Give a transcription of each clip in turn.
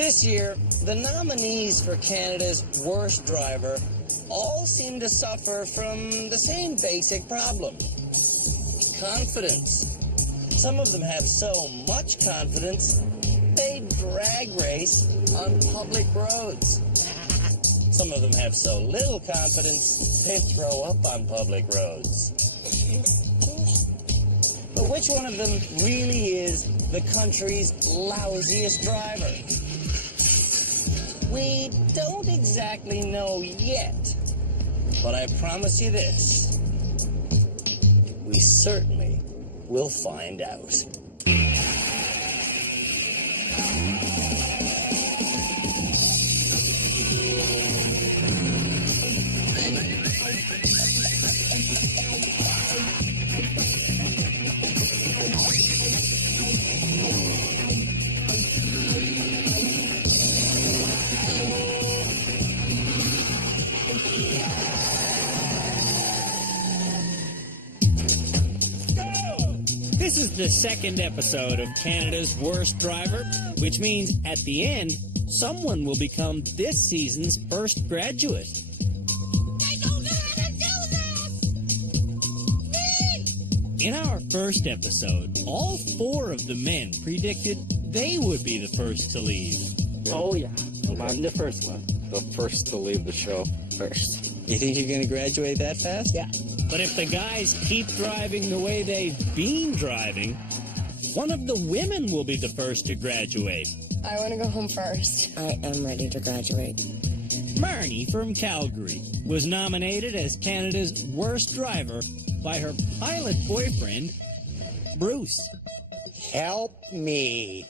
This year, the nominees for Canada's worst driver all seem to suffer from the same basic problem: confidence. Some of them have so much confidence, they drag race on public roads. Some of them have so little confidence, they throw up on public roads. But which one of them really is the country's lousiest driver? We don't exactly know yet, but I promise you this: we certainly will find out. This is the second episode of Canada's Worst Driver, which means at the end, someone will become this season's first graduate. I don't know how to do this! In our first episode, all four of the men predicted they would be the first to leave. Oh, yeah. I'm the first one. The first to leave the show. First. You think you're going to graduate that fast? Yeah. But if the guys keep driving the way they've been driving, one of the women will be the first to graduate. I want to go home first. I am ready to graduate. Marnie from Calgary was nominated as Canada's worst driver by her pilot boyfriend, Bruce. Help me.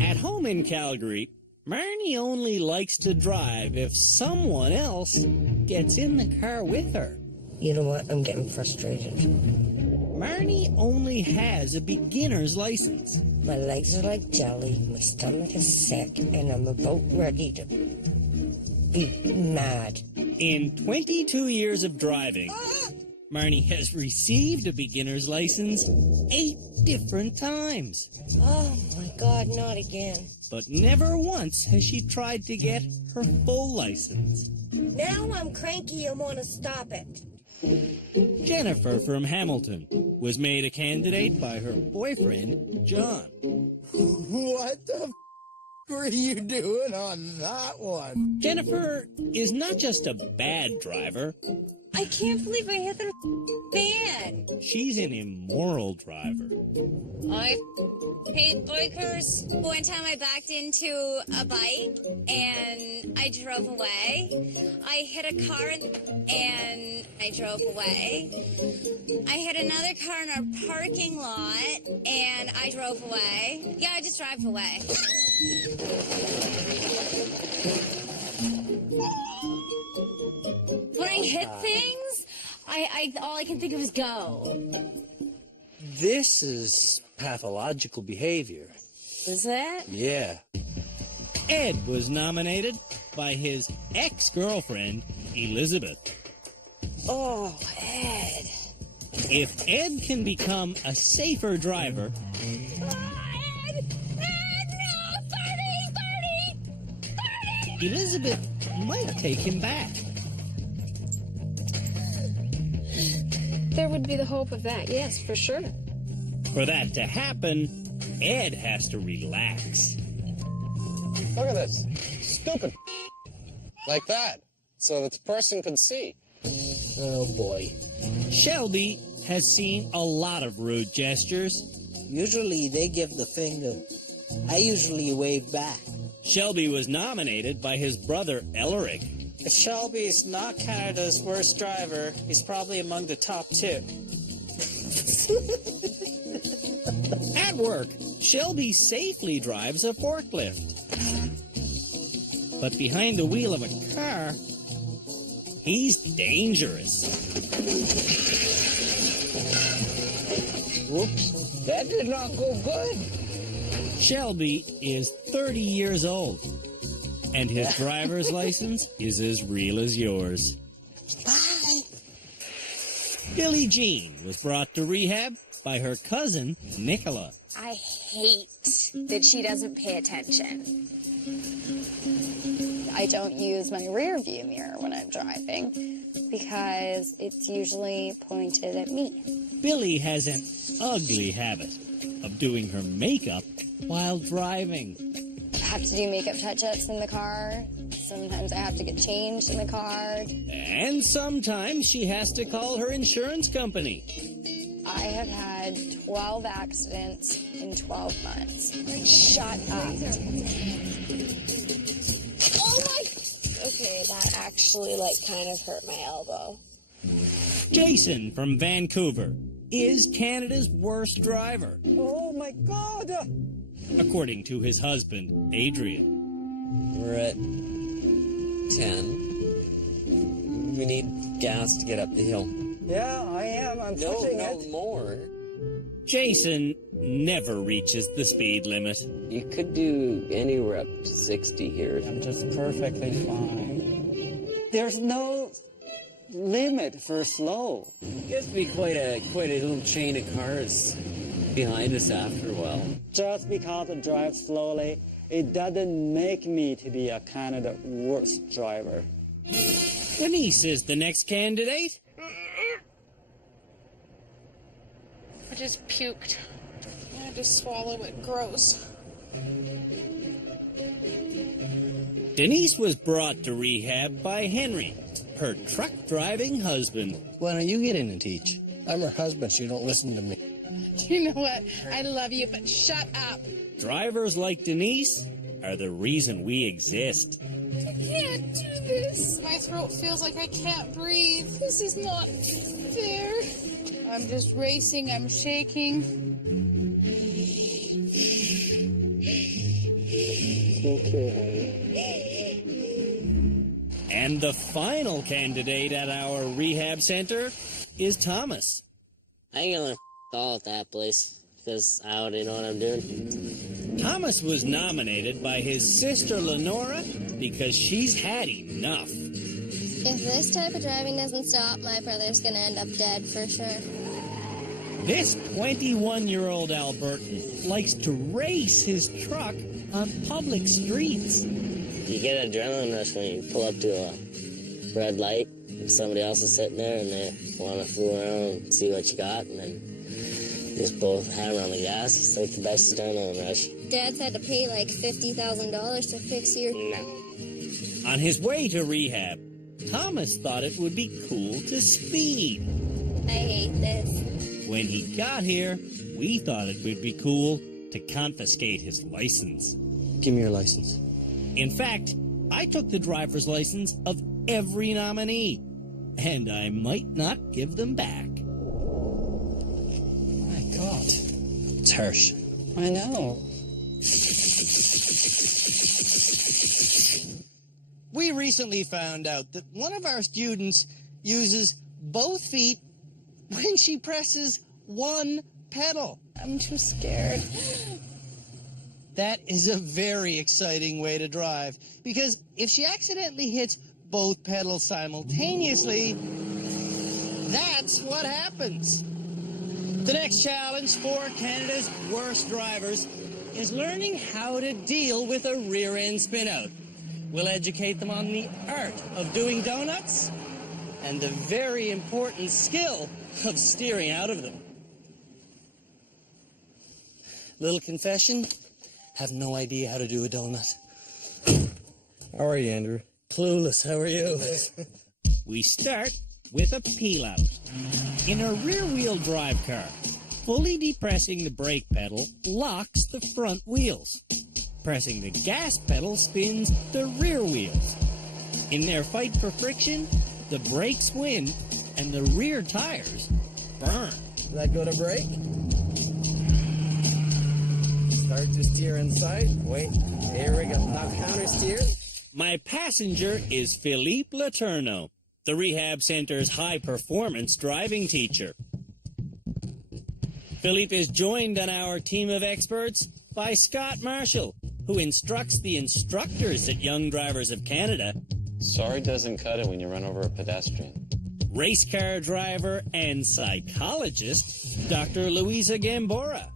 At home in Calgary, Marnie only likes to drive if someone else gets in the car with her. You know what? I'm getting frustrated. Marnie only has a beginner's license. My legs are like jelly, my stomach is sick, and I'm about ready to be mad. In 22 years of driving, Marnie has received a beginner's license 8 different times. Oh my God, not again. But never once has she tried to get her full license. Now I'm cranky and want to stop it. Jennifer from Hamilton was made a candidate by her boyfriend, John. What the f*** were you doing on that one? Jennifer is not just a bad driver, I can't believe I hit the fan. she's an immoral driver. I hate bikers. One time I backed into a bike and I drove away. I hit a car and I drove away. I hit another car in our parking lot and I drove away. Yeah, I just drive away. When I hit things, all I can think of is go. This is pathological behavior. Is it? Yeah. Ed was nominated by his ex-girlfriend, Elizabeth. Oh, Ed. If Ed can become a safer driver, Elizabeth might take him back. There would be the hope of that, yes, for sure. For that to happen, Ed has to relax. Look at this. Stupid. Like that. So that the person could see. Oh, boy. Shelby has seen a lot of rude gestures. Usually they give the finger. I usually wave back. Shelby was nominated by his brother, Elric. If Shelby is not Canada's worst driver, he's probably among the top 2. At work, Shelby safely drives a forklift. But behind the wheel of a car, he's dangerous. Whoops, that did not go good. Shelby is 30 years old, and his driver's license is as real as yours. Bye. Billie Jean was brought to rehab by her cousin, Nicola. I hate that she doesn't pay attention. I don't use my rear view mirror when I'm driving because it's usually pointed at me. Billy has an ugly habit of doing her makeup while driving. I have to do makeup touch-ups in the car. Sometimes I have to get changed in the car. And sometimes she has to call her insurance company. I have had 12 accidents in 12 months. Shut up. Oh my... Okay, that actually, kind of hurt my elbow. Jason from Vancouver is Canada's worst driver. Oh my God! According to his husband, Adrian. We're at 10. We need gas to get up the hill. Yeah, I am. I'm pushing it. No more. Jason never reaches the speed limit. You could do anywhere up to 60 here. I'm just perfectly fine. There's no limit for slow. Gets to be quite a little chain of cars behind us after a while. Just because I drive slowly, it doesn't make me to be a Canada worst driver. Denise is the next candidate. I just puked. I had to swallow it. Gross. Denise was brought to rehab by Henry, her truck-driving husband. Why don't you get in and teach? I'm her husband. She don't listen to me. You know what? I love you, but shut up. Drivers like Denise are the reason we exist. I can't do this. My throat feels like I can't breathe. This is not fair. I'm just racing. I'm shaking. And the final candidate at our rehab center is Thomas. I ain't gonna call it that place because I already know what I'm doing. Thomas was nominated by his sister Lenora because she's had enough. If this type of driving doesn't stop, my brother's gonna end up dead for sure. This 21-year-old Albertan likes to race his truck on public streets. You get an adrenaline rush when you pull up to a red light and somebody else is sitting there and they want to fool around and see what you got, and then just both hammer on the gas. It's like the best adrenaline rush. Dad's had to pay like $50,000 to fix your... No. On his way to rehab, Thomas thought it would be cool to speed. I hate this. When he got here, we thought it would be cool to confiscate his license. Give me your license. In fact, I took the driver's license of every nominee, and I might not give them back. My God. It's harsh. I know. We recently found out that one of our students uses both feet when she presses one pedal. I'm too scared. That is a very exciting way to drive, because if she accidentally hits both pedals simultaneously, that's what happens. The next challenge for Canada's worst drivers is learning how to deal with a rear-end spin-out. We'll educate them on the art of doing donuts and the very important skill of steering out of them. Little confession, have no idea how to do a donut. How are you, Andrew? Clueless, how are you? We start with a peel-out. In a rear-wheel drive car, fully depressing the brake pedal locks the front wheels. Pressing the gas pedal spins the rear wheels. In their fight for friction, the brakes win and the rear tires burn. Does that go to brake? Start to steer inside. Wait, here we go. Now counter steer. My passenger is Philippe Letourneau, the rehab center's high-performance driving teacher. Philippe is joined on our team of experts by Scott Marshall, who instructs the instructors at Young Drivers of Canada. Sorry doesn't cut it when you run over a pedestrian. Race car driver and psychologist, Dr. Louisa Gambora.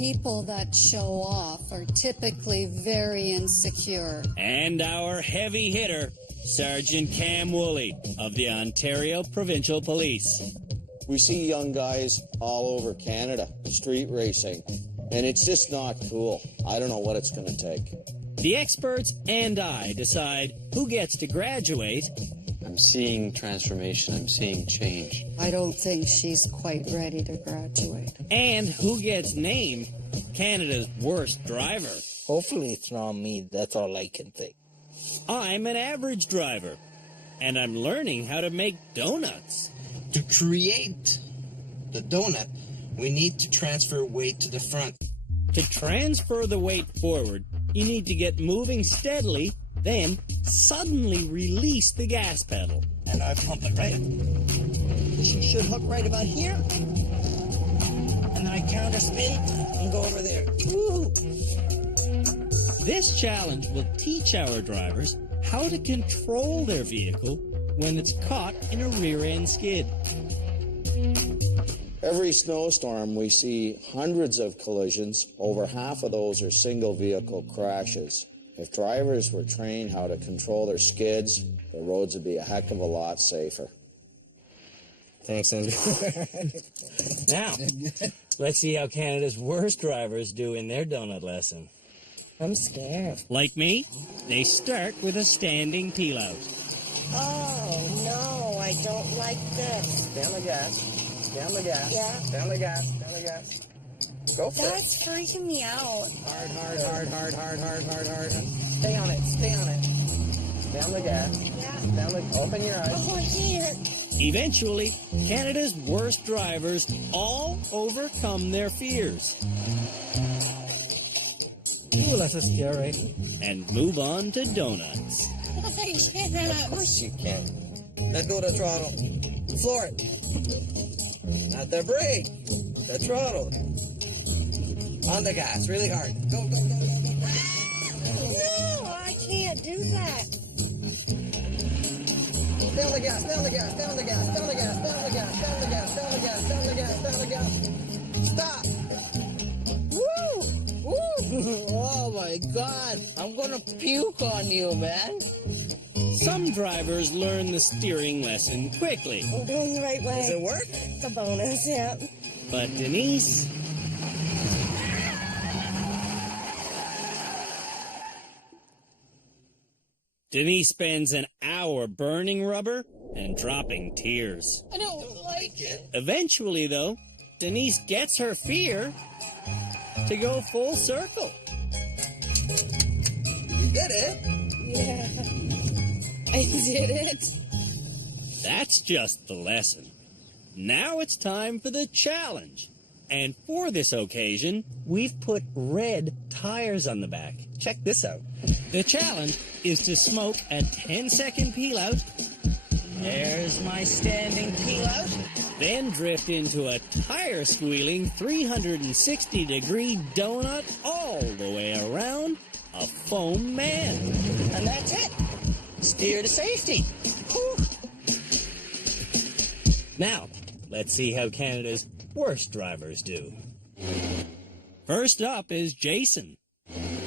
People that show off are typically very insecure. And our heavy hitter, Sergeant Cam Woolley of the Ontario Provincial Police. We see young guys all over Canada street racing, and it's just not cool. I don't know what it's going to take. The experts and I decide who gets to graduate. I'm seeing transformation. I'm seeing change. I don't think she's quite ready to graduate. And who gets named Canada's worst driver. Hopefully it's not me. That's all I can think. I'm an average driver, and I'm learning how to make donuts. To create the donut, we need to transfer weight to the front. To transfer the weight forward, you need to get moving steadily, then suddenly release the gas pedal. And I pump it right. She should hook right about here. And then I counter spin and go over there. Woo! This challenge will teach our drivers how to control their vehicle when it's caught in a rear-end skid. Every snowstorm, we see hundreds of collisions. Over half of those are single-vehicle crashes. If drivers were trained how to control their skids, the roads would be a heck of a lot safer. Thanks, Andrew. Now, let's see how Canada's worst drivers do in their donut lesson. I'm scared. Like me, they start with a standing peel out. Oh, no, I don't like this. Down the gas. Down the gas. Yeah. Down the gas. Down the gas. Go for it. That's freaking me out. Hard, hard, hard, hard, hard, hard, hard, hard. Stay on it. Stay on it. Down the gas. Yeah. Down the. Open your eyes. Oh, I can't. Eventually, Canada's worst drivers all overcome their fears Ooh, that's so scary. and move on to donuts. I can't. Of course you can. Let go of the throttle. Floor it. Not the brake. The throttle. On the gas. Really hard. Go, go, go, go, go. No, I can't do that. Down the gas. Down the gas. Down the gas. Down the gas. Down the gas. Down the gas. Down the gas. Down the gas. Down the gas. Stop. Woo! Woo! Oh my God! I'm gonna puke on you, man. Some drivers learn the steering lesson quickly, I'm going the right way. Does it work? It's a bonus, yeah. but Denise... Denise spends an hour burning rubber and dropping tears. I don't like it. Eventually, though, Denise gets her fear to go full circle. You did it. Yeah. I did it. That's just the lesson. Now it's time for the challenge. And for this occasion, We've put red tires on the back. Check this out. the challenge is to smoke a 10-second peel out, There's my standing peel out. then drift into a tire-squealing 360-degree donut all the way around a foam man. And that's it. Steer to safety. Whew. Now, let's see how Canada's worst drivers do. First up is Jason.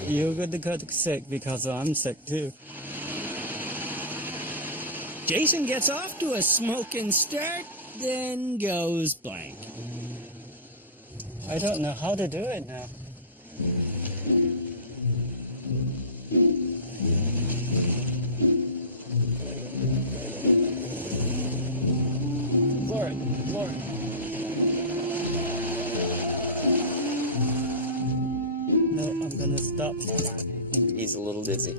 You're going to get sick because I'm sick too. Jason gets off to a smoking start, then goes blank. I don't know how to do it now. Floor it, floor it. No, I'm gonna stop. He's a little dizzy.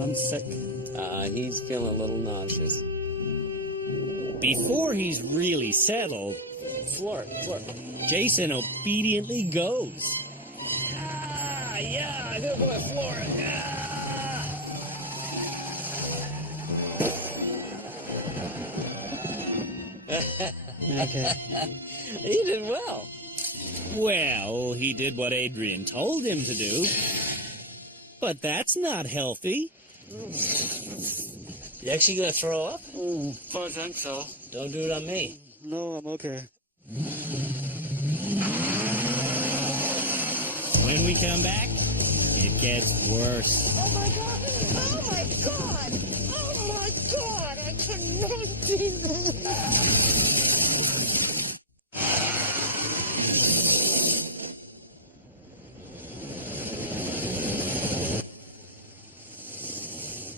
I'm sick. He's feeling a little nauseous. Before he's really settled, Floor it. Jason obediently goes. Ah, yeah, I gotta go and floor it. Okay. You did well. Well, he did what Adrian told him to do. But that's not healthy. You actually gonna throw up? I think so. Don't do it on me. No, I'm okay. When we come back, it gets worse. Oh my god! Oh my god! Oh my god! I cannot do this!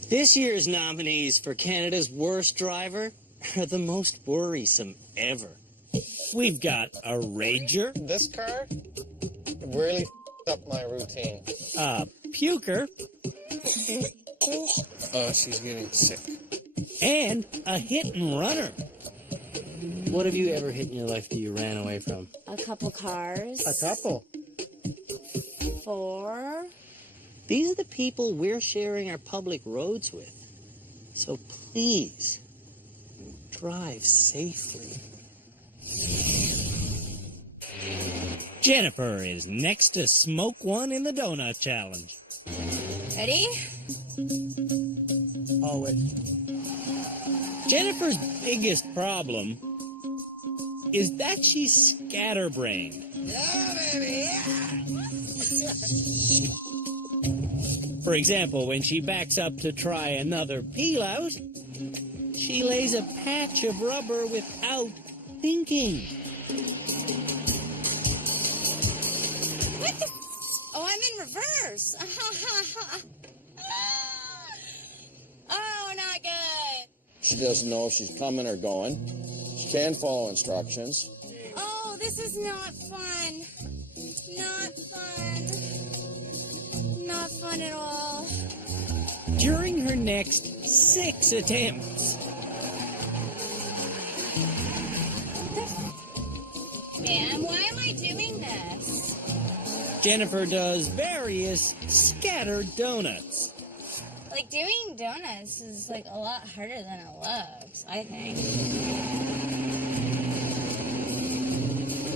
This year's nominees for Canada's worst driver are the most worrisome ever. We've got a Rager, This car really up my routine. a Puker, Oh, she's getting sick. and a Hit and Runner. What have you ever hit in your life that you ran away from? A couple cars. A couple. 4. These are the people we're sharing our public roads with. So please, drive safely. Jennifer is next to Smoke One in the Donut Challenge. Ready? Always. Jennifer's biggest problem is that she's scatterbrained. Yeah, baby, yeah! For example, when she backs up to try another peel out, she lays a patch of rubber without thinking. What the? Oh, I'm in reverse. Oh, not good. She doesn't know if she's coming or going. She can follow instructions. Oh, this is not fun. Not fun. Not fun at all. During her next 6 attempts, Man, why am I doing this? Jennifer does various scattered donuts. Like, doing donuts is, like, a lot harder than it looks, I think.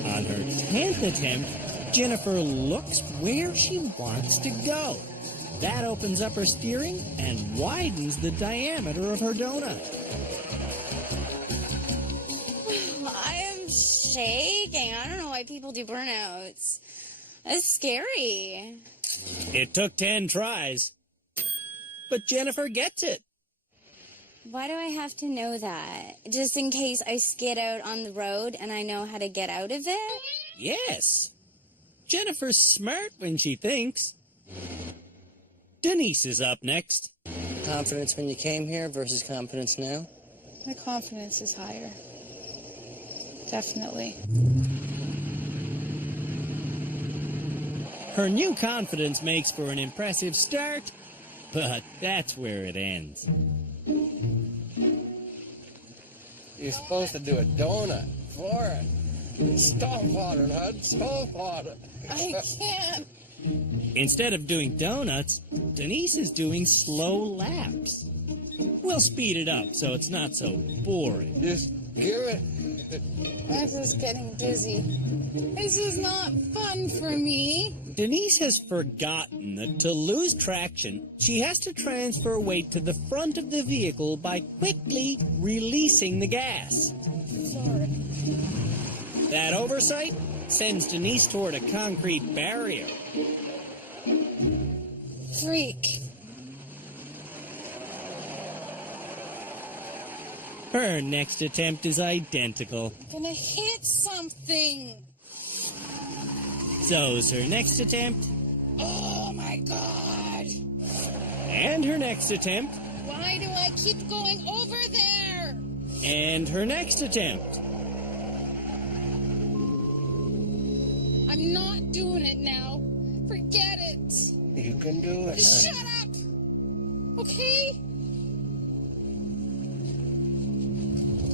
On her 10th attempt, Jennifer looks where she wants to go. That opens up her steering and widens the diameter of her donut. I am shaking. I don't know why people do burnouts. That's scary. It took 10 tries, but Jennifer gets it. Why do I have to know that? Just in case I skid out on the road and I know how to get out of it? Yes. Jennifer's smart when she thinks. Denise is up next. Confidence when you came here versus confidence now? My confidence is higher. Definitely. Her new confidence makes for an impressive start, but that's where it ends. You're supposed to do a donut for it. Stomp on it, Hud. Stomp on it. I can't. Instead of doing donuts, Denise is doing slow laps. We'll speed it up so it's not so boring. Just give it. This is getting dizzy. This is not fun for me. Denise has forgotten that to lose traction, she has to transfer weight to the front of the vehicle by quickly releasing the gas. Sorry. That oversight sends Denise toward a concrete barrier. Freak. Her next attempt is identical. Gonna hit something. So's her next attempt, Oh my god. and her next attempt, Why do I keep going over there? and her next attempt. I'm not doing it now. Forget it. You can do it. Shut up. Okay?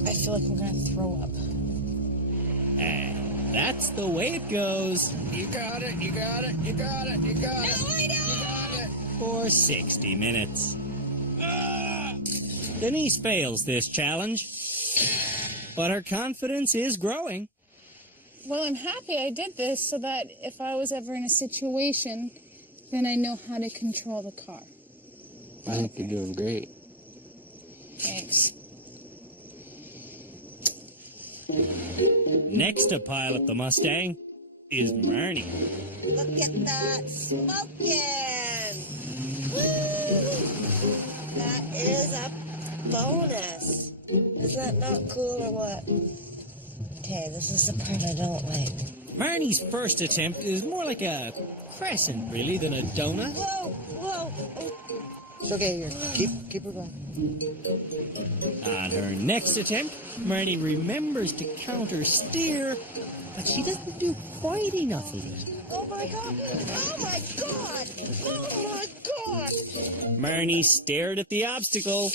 I feel like I'm gonna throw up. And that's the way it goes. You got it. You got it. You got it. You got it. No, I don't. You got it. For 60 minutes. Denise fails this challenge, but her confidence is growing. Well, I'm happy I did this so that if I was ever in a situation, then I know how to control the car. I think you're doing great. Thanks. Next to pilot the Mustang is Marnie. Look at that smoking! Woo! That is a bonus. Is that not cool or what? Okay, this is the part I don't like. Marnie's first attempt is more like a crescent, really, than a donut. Whoa, whoa. Oh. It's okay, here. Keep her going. On her next attempt, Marnie remembers to counter steer, but she doesn't do quite enough of it. Oh my god! Oh my god! Oh my god! Marnie stared at the obstacle,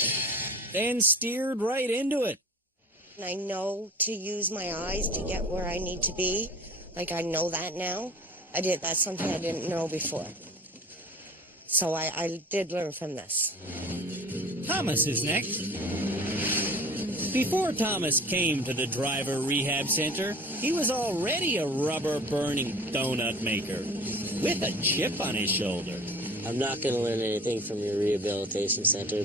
then steered right into it. I know to use my eyes to get where I need to be. Like, I know that now. That's something I didn't know before. So I did learn from this. Thomas is next. Before Thomas came to the driver rehab center, he was already a rubber-burning donut maker with a chip on his shoulder. I'm not going to learn anything from your rehabilitation center.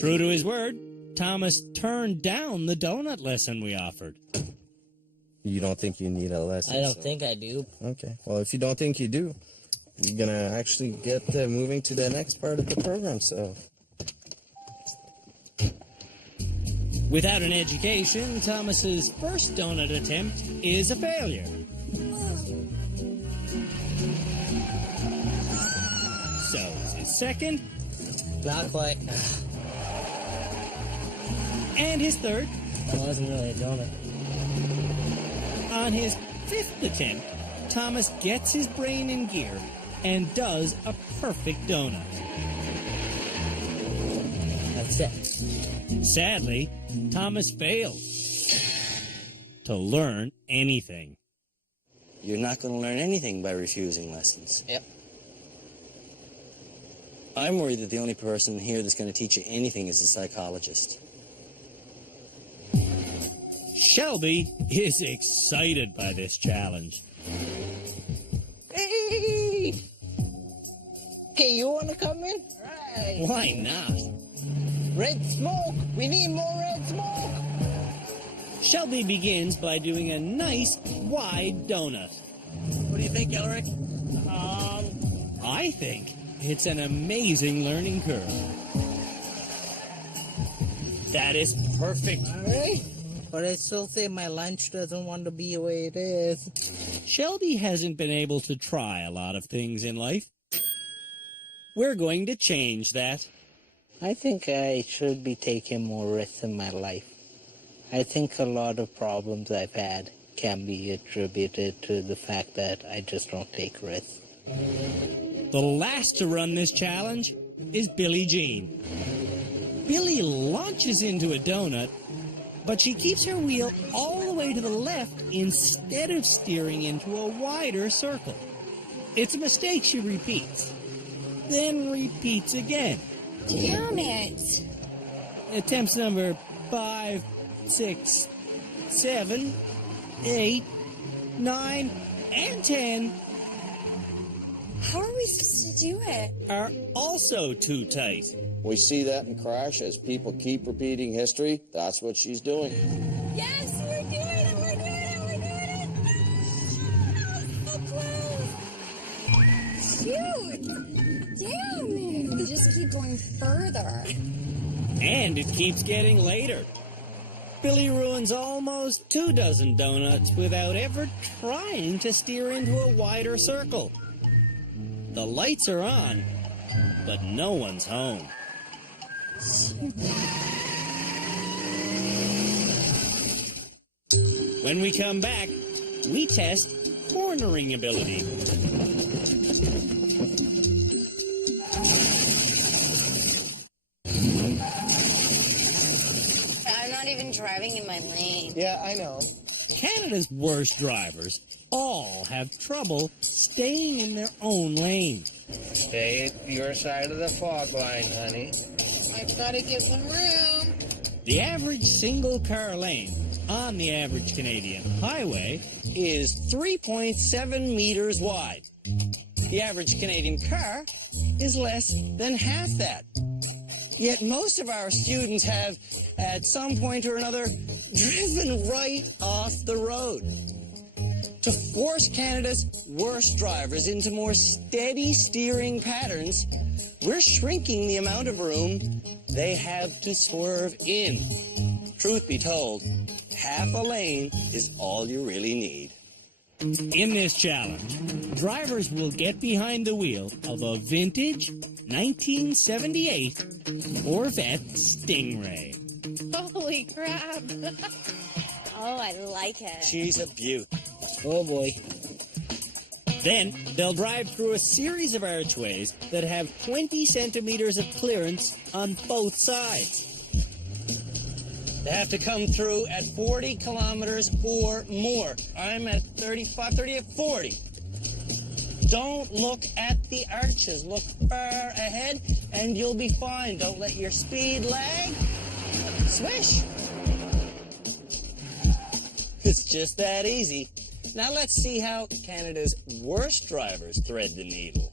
True to his word, Thomas turned down the donut lesson we offered. You don't think you need a lesson? I don't think I do. Okay. Well, if you don't think you do, you're going to actually get moving to the next part of the program, so... Without an education, Thomas's first donut attempt is a failure. So is his second. Not quite. And his third. That wasn't really a donut. On his fifth attempt, Thomas gets his brain in gear and does a perfect donut. That's it. Sadly, Thomas failed to learn anything. You're not going to learn anything by refusing lessons. Yep. I'm worried that the only person here that's going to teach you anything is a psychologist. Shelby is excited by this challenge. Hey! Okay, you want to come in? Right. Why not? Red smoke! We need more red smoke! Shelby begins by doing a nice, wide donut. What do you think, Elric? I think it's an amazing learning curve. That is perfect. All right. But I still say my lunch doesn't want to be the way it is. Shelby hasn't been able to try a lot of things in life. We're going to change that. I think I should be taking more risks in my life. I think a lot of problems I've had can be attributed to the fact that I just don't take risks. The last to run this challenge is Billie Jean. Billie launches into a donut, but she keeps her wheel all the way to the left instead of steering into a wider circle. It's a mistake she repeats, then repeats again. Damn it! Attempts number 5, 6, 7, 8, 9, and 10 How are we supposed to do it? are also too tight. We see that in Crash as people keep repeating history. That's what she's doing. Yes, we're doing it! We're doing it! We're doing it! So close! Shoot! Damn it! We just keep going further. And it keeps getting later. Billie ruins almost 24 donuts without ever trying to steer into a wider circle. The lights are on, but no one's home. When we come back, we test cornering ability. I'm not even driving in my lane. Yeah, I know. Canada's worst drivers all have trouble staying in their own lane. Stay at your side of the fog line, honey. I've got to give them room. The average single-car lane on the average Canadian highway is 3.7 meters wide. The average Canadian car is less than half that. Yet most of our students have, at some point or another, driven right off the road. To force Canada's worst drivers into more steady steering patterns, we're shrinking the amount of room they have to swerve in. Truth be told, half a lane is all you really need. In this challenge, drivers will get behind the wheel of a vintage 1978 Corvette Stingray. Holy crap. Oh, I like it. She's a beaut. Oh boy. Then they'll drive through a series of archways that have 20 centimeters of clearance on both sides. They have to come through at 40 kilometers or more. I'm at 35, 30 at 40. Don't look at the arches. Look far ahead and you'll be fine. Don't let your speed lag. Swish. It's just that easy. Now let's see how Canada's worst drivers thread the needle.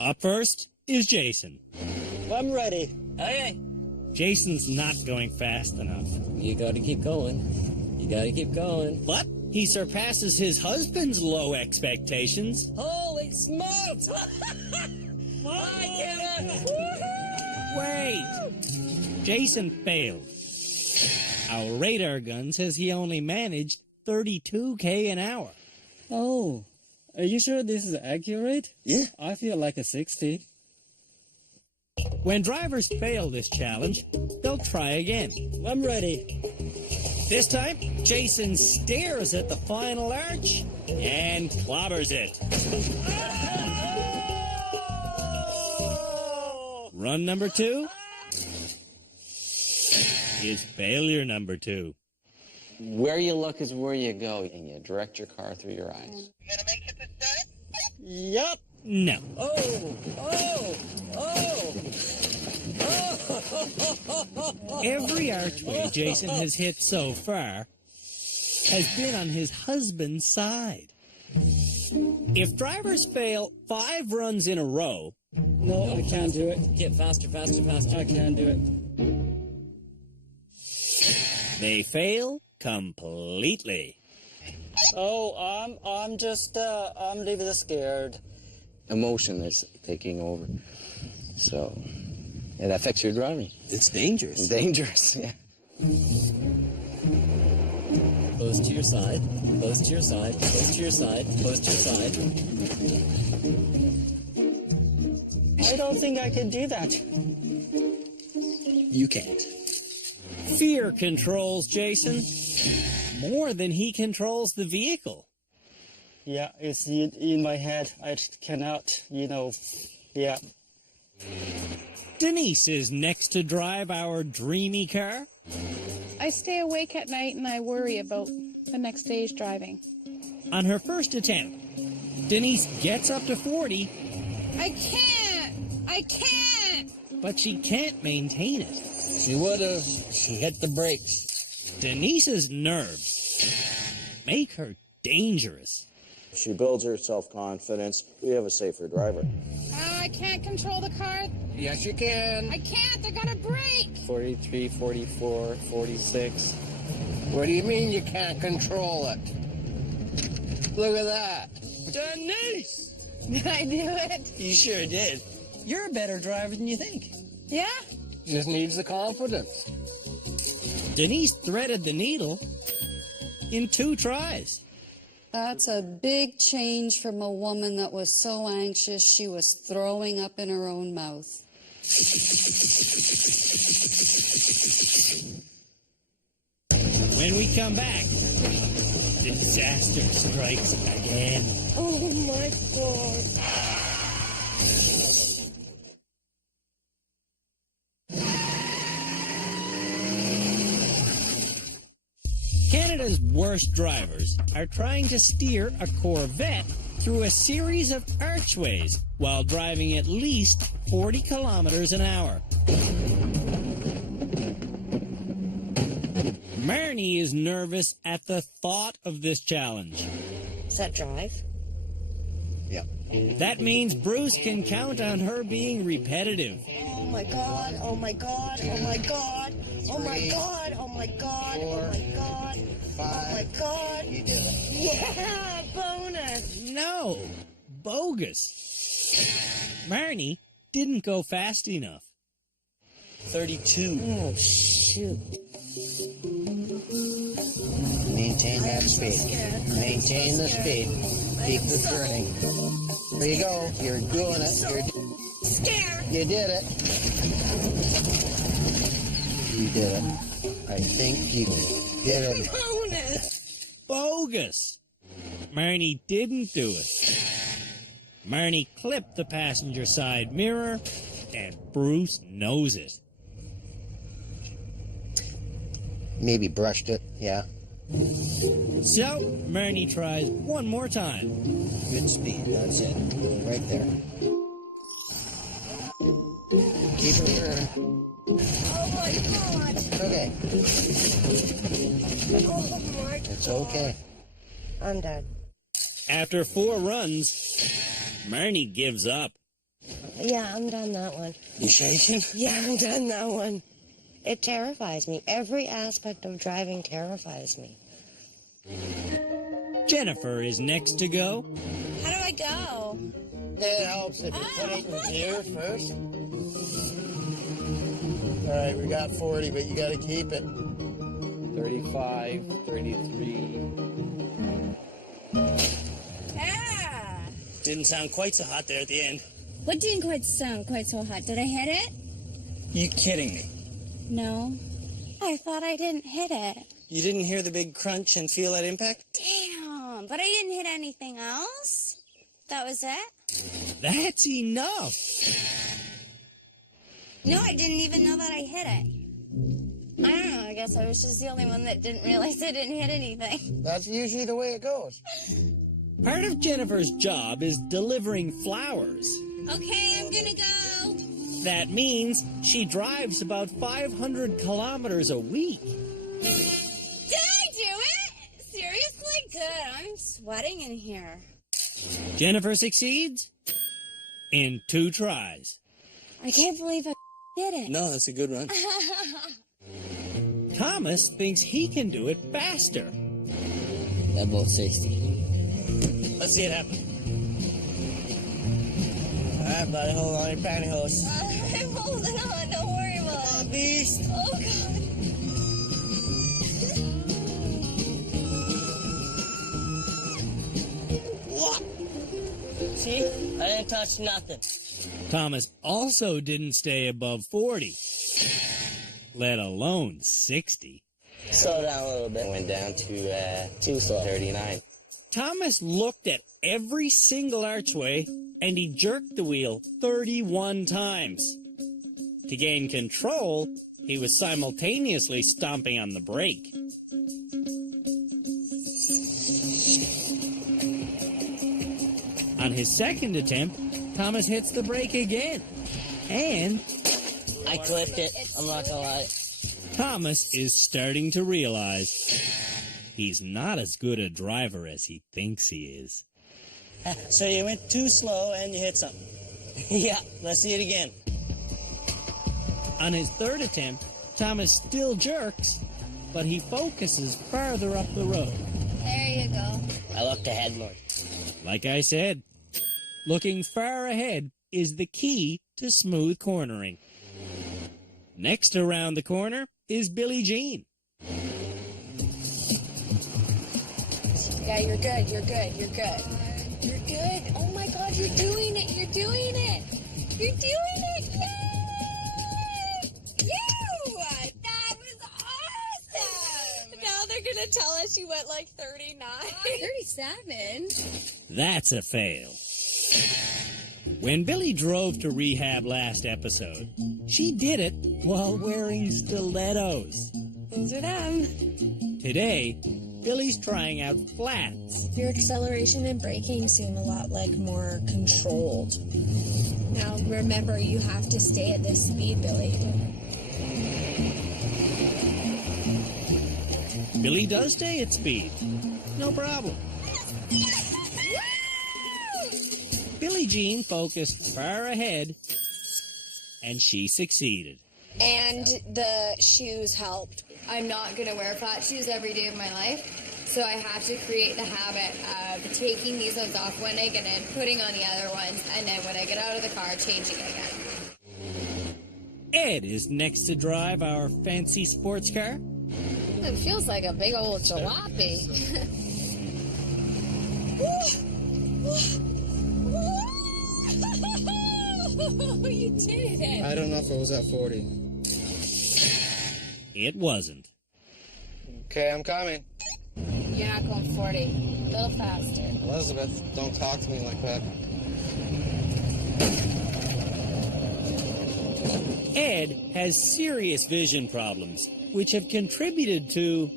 Up first is Jason. I'm ready. Okay. Jason's not going fast enough. You gotta keep going. You gotta keep going. But he surpasses his husband's low expectations. Holy smokes! I get it! Wait! Jason failed. Our radar gun says he only managed 32k an hour. Oh, are you sure this is accurate? Yeah. I feel like a 60. When drivers fail this challenge, they'll try again. I'm ready. This time, Jason stares at the final arch and clobbers it. Run number 2 is failure number 2. Where you look is where you go, and you direct your car through your eyes. Yup. No. Every archway Jason has hit so far has been on his husband's side. If drivers fail 5 runs in a row... No, I can't do it. Get faster, faster, faster. I can't do it. They fail completely. Oh, I'm just, I'm a little scared. Emotion is taking over. So, it affects your driving. It's dangerous. Dangerous, yeah. Close to your side, close to your side, close to your side, close to your side. I don't think I can do that. You can't. Fear controls Jason more than he controls the vehicle. Yeah, it's in my head. I cannot, yeah. Denise is next to drive our dreamy car. I stay awake at night and I worry about the next day's driving. On her first attempt, Denise gets up to 40. I can't! But she can't maintain it. She would have. She hit the brakes. Denise's nerves make her dangerous. If she builds her self-confidence, we have a safer driver. I can't control the car. Yes, you can. I can't. I gotta brake. 43, 44, 46. What do you mean you can't control it? Look at that. Denise! Did I do it? You sure did. You're a better driver than you think. Yeah? Just needs the confidence. Denise threaded the needle in 2 tries. That's a big change from a woman that was so anxious she was throwing up in her own mouth. When we come back, disaster strikes again. Oh my God. Canada's worst drivers are trying to steer a Corvette through a series of archways while driving at least 40 kilometers an hour. Marnie is nervous at the thought of this challenge. Is that drive? Yeah. That means Bruce can count on her being repetitive. my God, oh my God, oh my God, oh my God, oh my God, oh my God, oh my God. You did it. Yeah, bonus. No, bogus. Marnie didn't go fast enough. 32. Oh, shoot. Maintain that speed. Maintain the speed. Keep the turning. There you go. You're doing it. You're scared. You did it. You did it. I think you did it. Bonus. Bogus. Marnie didn't do it. Marnie clipped the passenger side mirror, and Bruce knows it. Maybe brushed it. Yeah. So, Marnie tries one more time. Good speed. That's it. Right there. Keep it turning. Oh my God. Okay. Oh my God. It's okay. I'm done. After 4 runs, Marnie gives up. Yeah, I'm done that one. You shaking? Yeah, I'm done that one. It terrifies me. Every aspect of driving terrifies me. Jennifer is next to go. How do I go? It helps if you put it in gear first. All right, we got 40, but you got to keep it. 35, 33. Yeah. Didn't sound quite so hot there at the end. What didn't quite sound quite so hot? Did I hit it? You kidding me? No. I thought I didn't hit it. You didn't hear the big crunch and feel that impact? Damn. But I didn't hit anything else? That was it? That's enough. No, I didn't even know that I hit it. I don't know. I guess I was just the only one that didn't realize I didn't hit anything. That's usually the way it goes. Part of Jennifer's job is delivering flowers. Okay, I'm gonna go. That means she drives about 500 kilometers a week. Did I do it? Seriously? Good. I'm sweating in here. Jennifer succeeds in 2 tries. I can't believe I did it. No, that's a good run. Thomas thinks he can do it faster. About 60. Let's see it happen. All right, buddy, hold on your pantyhose. I'm holding on. Don't worry about it. Come on, beast. Oh, God. What? See? I didn't touch nothing. Thomas also didn't stay above 40, let alone 60. Slow down a little bit. Went down to 239. Thomas looked at every single archway and he jerked the wheel 31 times. To gain control, he was simultaneously stomping on the brake. On his second attempt, Thomas hits the brake again. And I clipped it. I'm not gonna lie. Thomas is starting to realize he's not as good a driver as he thinks he is. So you went too slow and you hit something. Yeah. Let's see it again. On his third attempt, Thomas still jerks, but he focuses farther up the road. There you go. I looked ahead more. Like I said, looking far ahead is the key to smooth cornering. Next around the corner is Billie Jean. Yeah, you're good. You're good. You're good. You're good. Oh my God, you're doing it. You're doing it. You're doing it. Yay! You! That was awesome. Now they're gonna tell us you went like 39. 37. That's a fail. When Billie drove to rehab last episode, she did it while wearing stilettos. Those are them. Today, Billie's trying out flats. Your acceleration and braking seem a lot like more controlled. Now remember, you have to stay at this speed, Billie. Billie does stay at speed. No problem. Billie Jean focused far ahead and she succeeded. And the shoes helped. I'm not going to wear flat shoes every day of my life, so I have to create the habit of taking these ones off when I get in, putting on the other ones, and then when I get out of the car, changing again. Ed is next to drive our fancy sports car. It feels like a big old jalopy. You did it! I don't know if it was at 40. It wasn't. Okay, I'm coming. You're not going 40. A little faster. Elizabeth, don't talk to me like that. Ed has serious vision problems, which have contributed to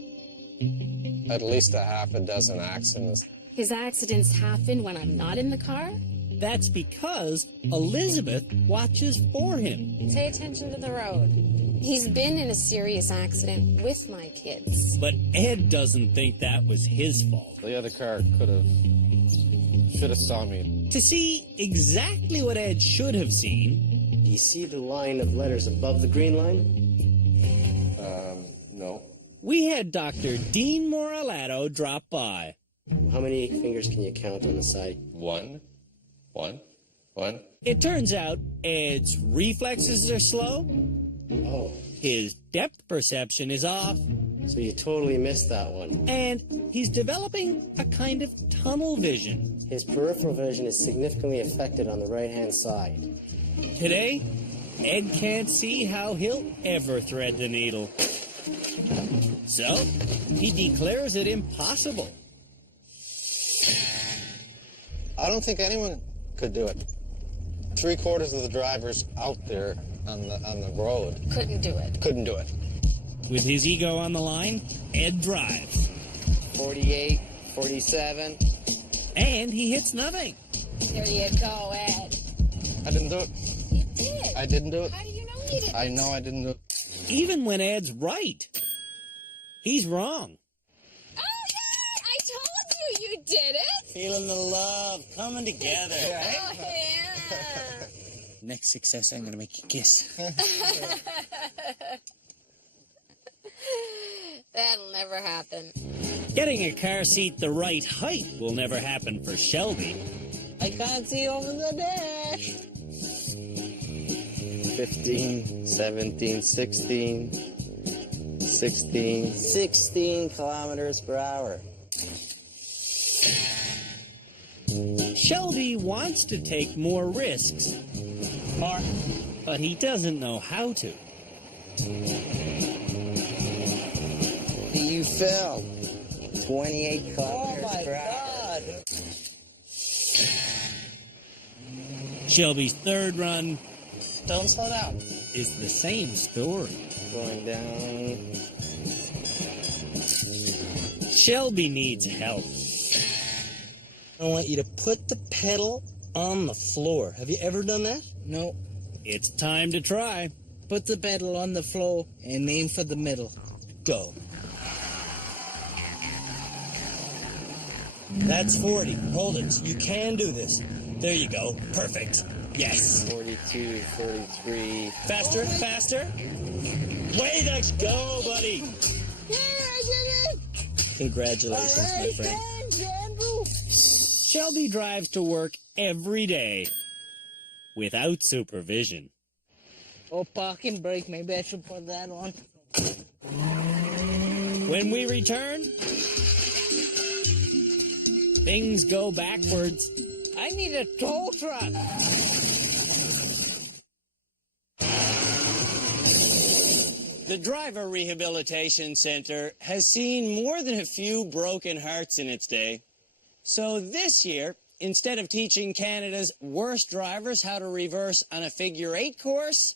At least a half a dozen accidents. His accidents happen when I'm not in the car? That's because Elizabeth watches for him. Pay attention to the road. He's been in a serious accident with my kids. But Ed doesn't think that was his fault. The other car should have saw me. To see exactly what Ed should have seen... Do you see the line of letters above the green line? No. We had Dr. Dean Moralato drop by. How many fingers can you count on the side? One. It turns out Ed's reflexes are slow. Oh. His depth perception is off. So you totally missed that one. And he's developing a kind of tunnel vision. His peripheral vision is significantly affected on the right-hand side. Today, Ed can't see how he'll ever thread the needle. So, he declares it impossible. I don't think anyone could do it. 3/4 of the drivers out there on the road Couldn't do it. couldn't do it. With his ego on the line, Ed drives. 48, 47. And he hits nothing. There you go, Ed. I didn't do it. You did. I didn't do it. How do you know you didn't? I know I didn't do it. Even when Ed's right, he's wrong. I told you did it. Feeling the love coming together. Oh, yeah. Next success, I'm going to make you kiss. That'll never happen. Getting a car seat the right height will never happen for Shelby. I can't see over the dash. 15, 17, 16, 16. 16 kilometers per hour. Shelby wants to take more risks, but he doesn't know how to. You fell. 28 kilometers per hour. Shelby's third run Don't slow down. is the same story. Going down. Shelby needs help. I want you to put the pedal on the floor. Have you ever done that? No. It's time to try. Put the pedal on the floor and aim for the middle. Go. That's 40. Hold it. You can do this. There you go. Perfect. Yes. 42, 43. Faster, faster. Way to go, buddy. Yeah, I did it. Congratulations, my friend. Thanks, Andrew. Shelby drives to work every day without supervision. Oh, parking brake. Maybe I should put that on. When we return, things go backwards. I need a tow truck. The Driver Rehabilitation Center has seen more than a few broken hearts in its day. So this year, instead of teaching Canada's worst drivers how to reverse on a figure-8 course,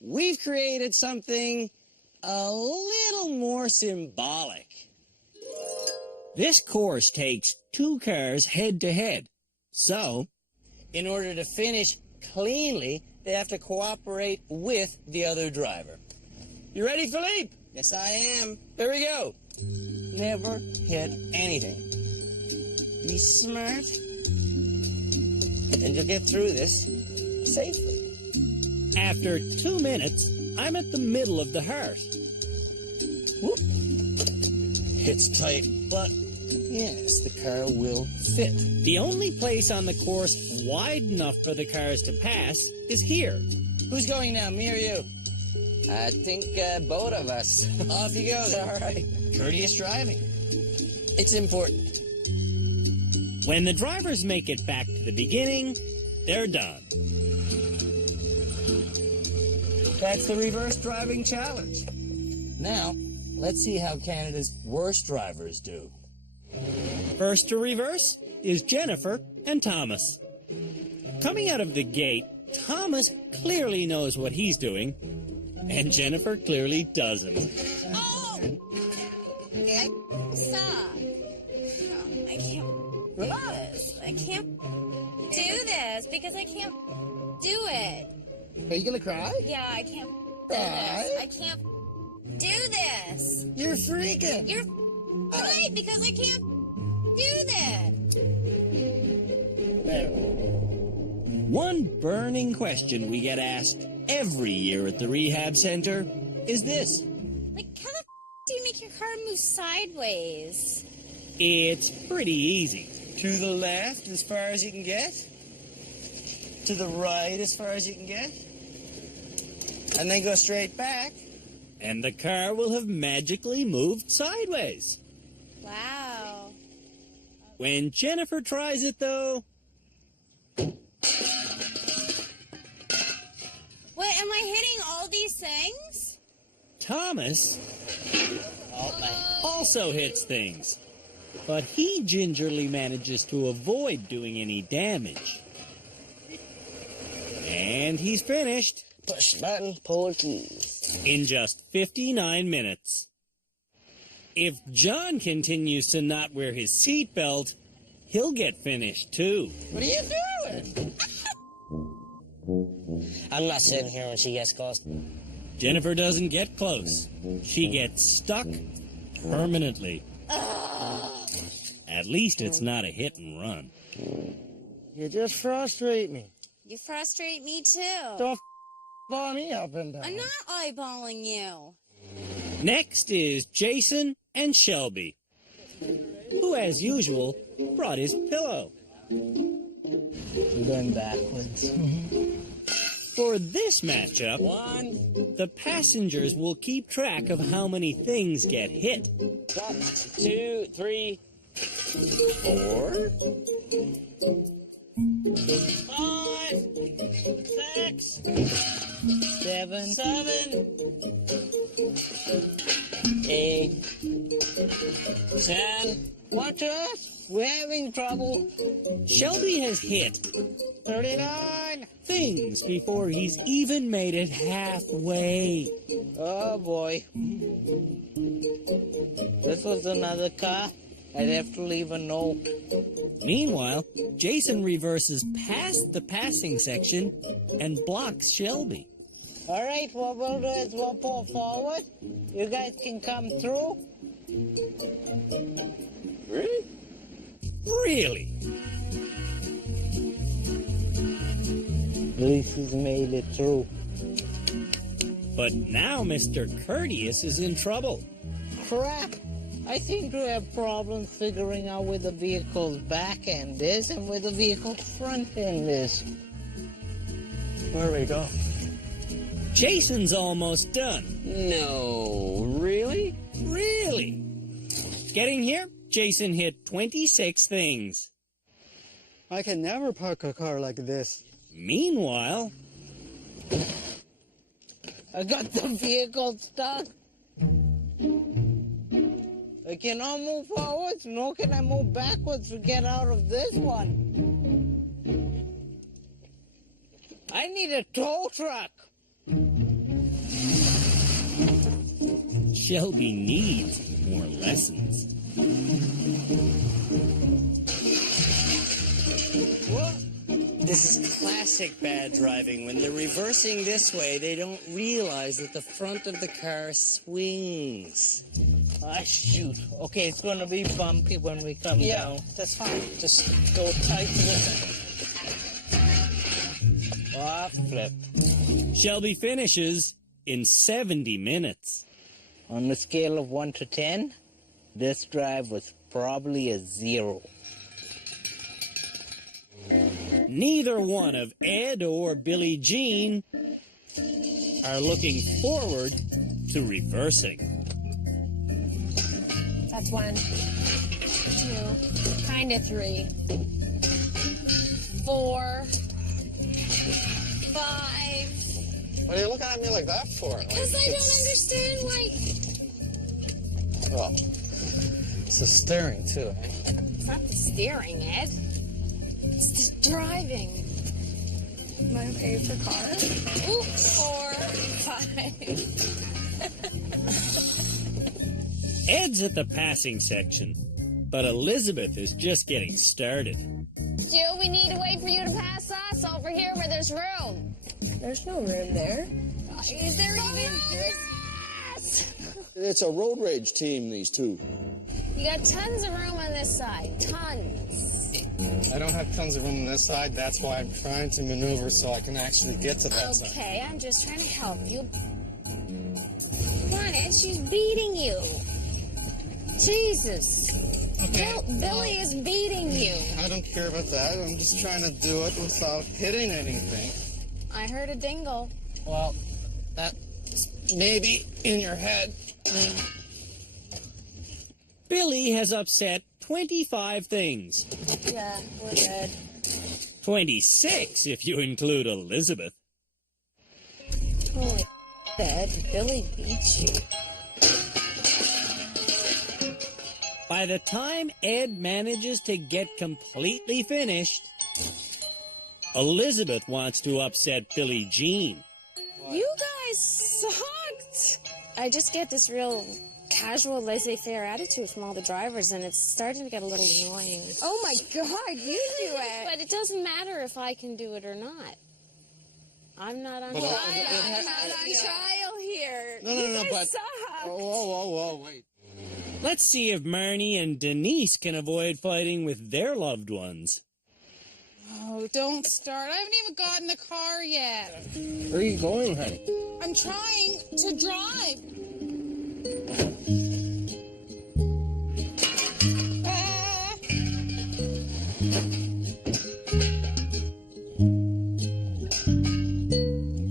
we've created something a little more symbolic. This course takes two cars head-to-head. So, In order to finish cleanly, they have to cooperate with the other driver. You ready, Philippe? Yes, I am. Here we go. Never hit anything. Be smart, and you'll get through this safely. After 2 minutes, I'm at the middle of the hearse. Whoop. It's tight, but yes, the car will fit. The only place on the course wide enough for the cars to pass is here. Who's going now, me or you? I think both of us. Off you go then. All right. Courteous driving. It's important. When the drivers make it back to the beginning, they're done. That's the reverse driving challenge. Now, let's see how Canada's worst drivers do. First to reverse is Jennifer and Thomas. Coming out of the gate, Thomas clearly knows what he's doing, and Jennifer clearly doesn't. Oh! Okay, stop. I can't do this. I can't do this because I can't do it. Are you gonna cry? Yeah, I can't do Cry? this. I can't do this. You're freaking. You're right because I can't do that. One burning question we get asked every year at the rehab center is this. Like, how the do you make your car move sideways? It's pretty easy. To the left as far as you can get. To the right as far as you can get. And then go straight back. And the car will have magically moved sideways. Wow. When Jennifer tries it, though... Wait, am I hitting all these things? Thomas also hits things. But he gingerly manages to avoid doing any damage. And he's finished. Push the button, pull the keys. In just 59 minutes. If John continues to not wear his seatbelt, he'll get finished too. What are you doing? I'm not sitting here when she gets close. Jennifer doesn't get close. She gets stuck permanently. At least it's not a hit and run. You just frustrate me. You frustrate me too. Don't ball me up and down. I'm not eyeballing you. Next is Jason and Shelby, who, as usual, brought his pillow. We're going backwards. For this matchup, the passengers will keep track of how many things get hit. 2, 3, 4, 5, 6, 7, 8, 10. Watch us. We're having trouble. Shelby has hit 39. things before he's even made it halfway. Oh boy. This was another car. I'd have to leave a note. Meanwhile, Jason reverses past the passing section and blocks Shelby. All right, what we'll do is we'll pull forward. You guys can come through. Really? Really? At least he's made it through. But now Mr. Courteous is in trouble. Crap! I seem to have problems figuring out where the vehicle's back end is and where the vehicle's front end is. Where do we go? Jason's almost done. No, really? Really? Getting here, Jason hit 26 things. I can never park a car like this. Meanwhile, I got the vehicle stuck. I cannot move forwards, nor can I move backwards to get out of this one. I need a tow truck. Shelby needs more lessons. This is classic bad driving. When they're reversing this way, they don't realize that the front of the car swings. Ah, shoot. Okay, it's going to be bumpy when we come down. That's fine. Just go tight to the center. Oh, flip. Shelby finishes in 70 minutes. On the scale of 1 to 10, this drive was probably a 0. Neither one of Ed or Billie Jean are looking forward to reversing. That's 1, 2, kind of 3, 4, 5. What are you looking at me like that for? Because I don't understand why. Oh, it's the steering too. It's not the steering, Ed. It's the driving. Am I okay for car? Oops. 4, 5. Ed's at the passing section, but Elizabeth is just getting started. Jill, we need to wait for you to pass us over here where there's room. There's no room there. Is there even... It's a road rage team, these two. You got tons of room on this side. Tons. I don't have tons of room on this side. That's why I'm trying to maneuver so I can actually get to that side. Okay, I'm just trying to help you. Come on, Ed, she's beating you. Jesus. Okay. Billy is beating you. I don't care about that. I'm just trying to do it without hitting anything. I heard a dingle. Well, that's maybe in your head. Billy has upset 25 things. Yeah, we're good. 26 if you include Elizabeth. Holy Ed, Billy beats you. By the time Ed manages to get completely finished, Elizabeth wants to upset Billie Jean. You guys sucked. I just get this real casual, laissez-faire attitude from all the drivers, and it's starting to get a little annoying. Oh my God, you do it. But it doesn't matter if I can do it or not. I'm not on trial. I'm not on trial here. No, you guys but... suck. Whoa, wait. Let's see if Marnie and Denise can avoid fighting with their loved ones. Oh, don't start. I haven't even gotten the car yet. Where are you going, honey? I'm trying to drive. Ah.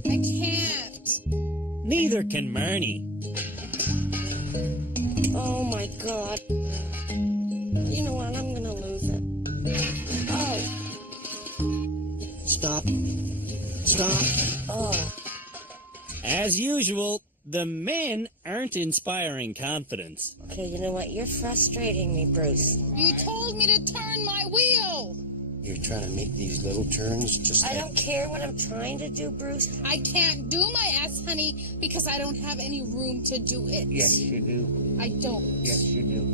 I can't. Neither can Marnie. Oh my God. You know what? I'm gonna lose it. Oh. Stop. Stop. Oh. As usual, the men aren't inspiring confidence. Okay, you know what? You're frustrating me, Bruce. You told me to turn my wheel. You're trying to make these little turns just I don't care what I'm trying to do, Bruce. I can't do my S, honey, because I don't have any room to do it. Yes, you do. I don't. Yes, you do.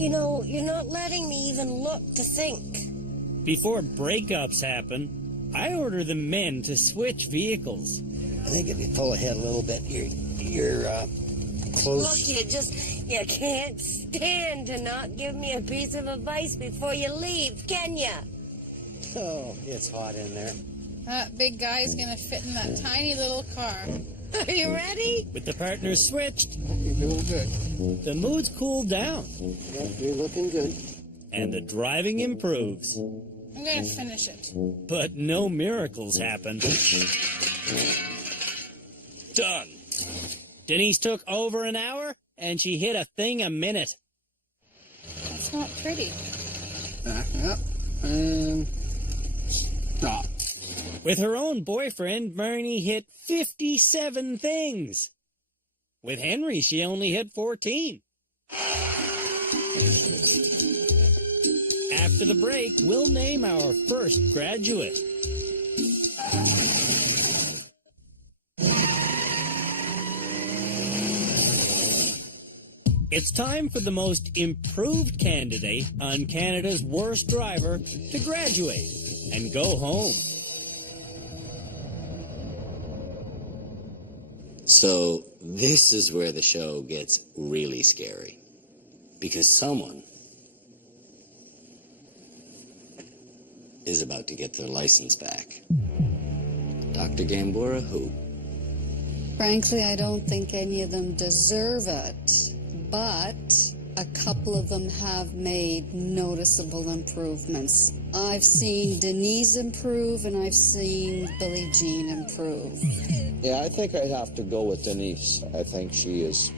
You know, you're not letting me even look to think. Before breakups happen, I order the men to switch vehicles. I think if you pull ahead a little bit, you're close. Look, you can't stand to not give me a piece of advice before you leave, can ya? Oh, it's hot in there. That big guy's gonna fit in that tiny little car. Are you ready? With the partners switched, You're doing good. the mood's cooled down, Yeah, you're looking good. and the driving improves. I'm gonna finish it. But no miracles happen. Done. Denise took over an hour, and she hit a thing a minute. That's not pretty. Back up and stop. With her own boyfriend, Marnie hit 57 things. With Henry, she only hit 14. After the break, we'll name our first graduate. It's time for the most improved candidate on Canada's worst driver to graduate and go home. So this is where the show gets really scary. Because someone is about to get their license back. Dr. Gambora who? Frankly, I don't think any of them deserve it, but a couple of them have made noticeable improvements. I've seen Denise improve, and I've seen Billie Jean improve. Yeah, I think I'd have to go with Denise. I think she's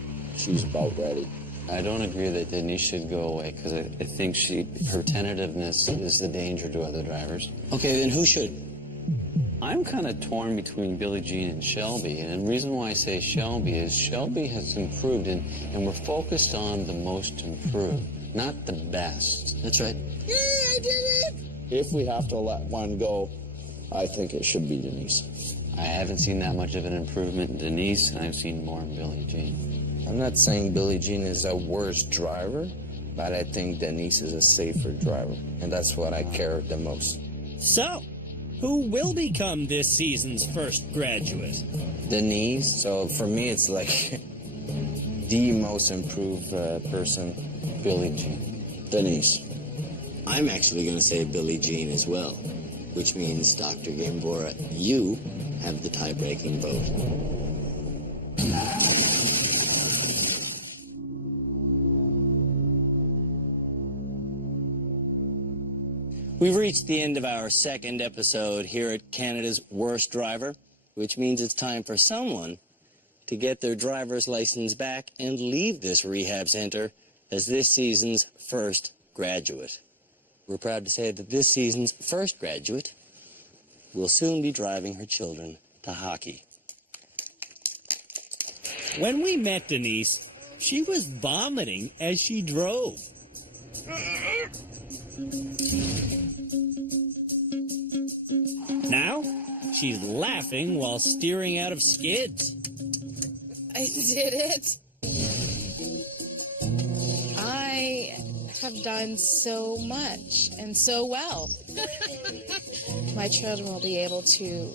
about ready. I don't agree that Denise should go away because I think her tentativeness is the danger to other drivers. Okay, then who should? I'm kind of torn between Billie Jean and Shelby, and the reason why I say Shelby is Shelby has improved, and we're focused on the most improved, not the best. That's right. Yay, I did it! If we have to let one go, I think it should be Denise. I haven't seen that much of an improvement in Denise, and I've seen more in Billie Jean. I'm not saying Billie Jean is a worse driver, but I think Denise is a safer driver, and that's what I care the most. So, who will become this season's first graduate? Denise, so for me it's like the most improved person, Billie Jean. Denise. I'm actually going to say Billie Jean as well, which means, Dr. Gambora, you have the tie-breaking vote. We've reached the end of our second episode here at Canada's Worst Driver, which means it's time for someone to get their driver's license back and leave this rehab center as this season's first graduate. We're proud to say that this season's first graduate will soon be driving her children to hockey. When we met Denise, she was vomiting as she drove. Now, she's laughing while steering out of skids. I did it. I have done so much and so well. My children will be able to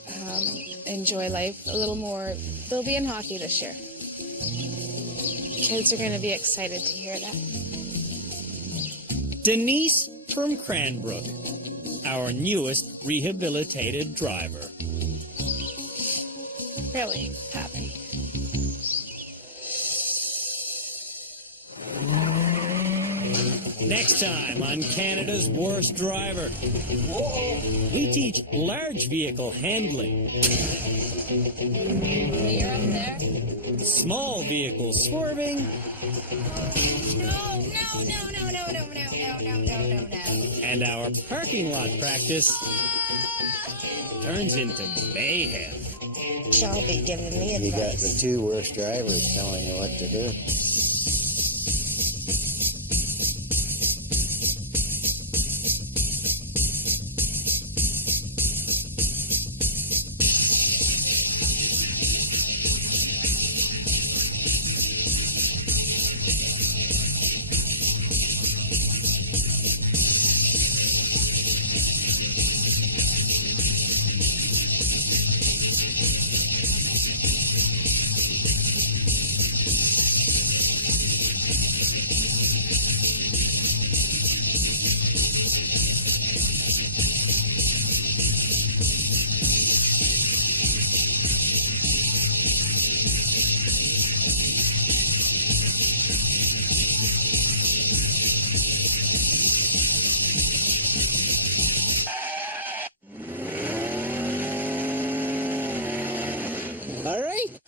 enjoy life a little more. They'll be in hockey this year. Kids are going to be excited to hear that. Denise from Cranbrook, our newest rehabilitated driver. Really happy. Next time on Canada's Worst Driver, we teach large vehicle handling, You're up there? small vehicle swerving, No. and our parking lot practice turns into mayhem. Shelby giving me You got advice. the two worst drivers telling you what to do. All right.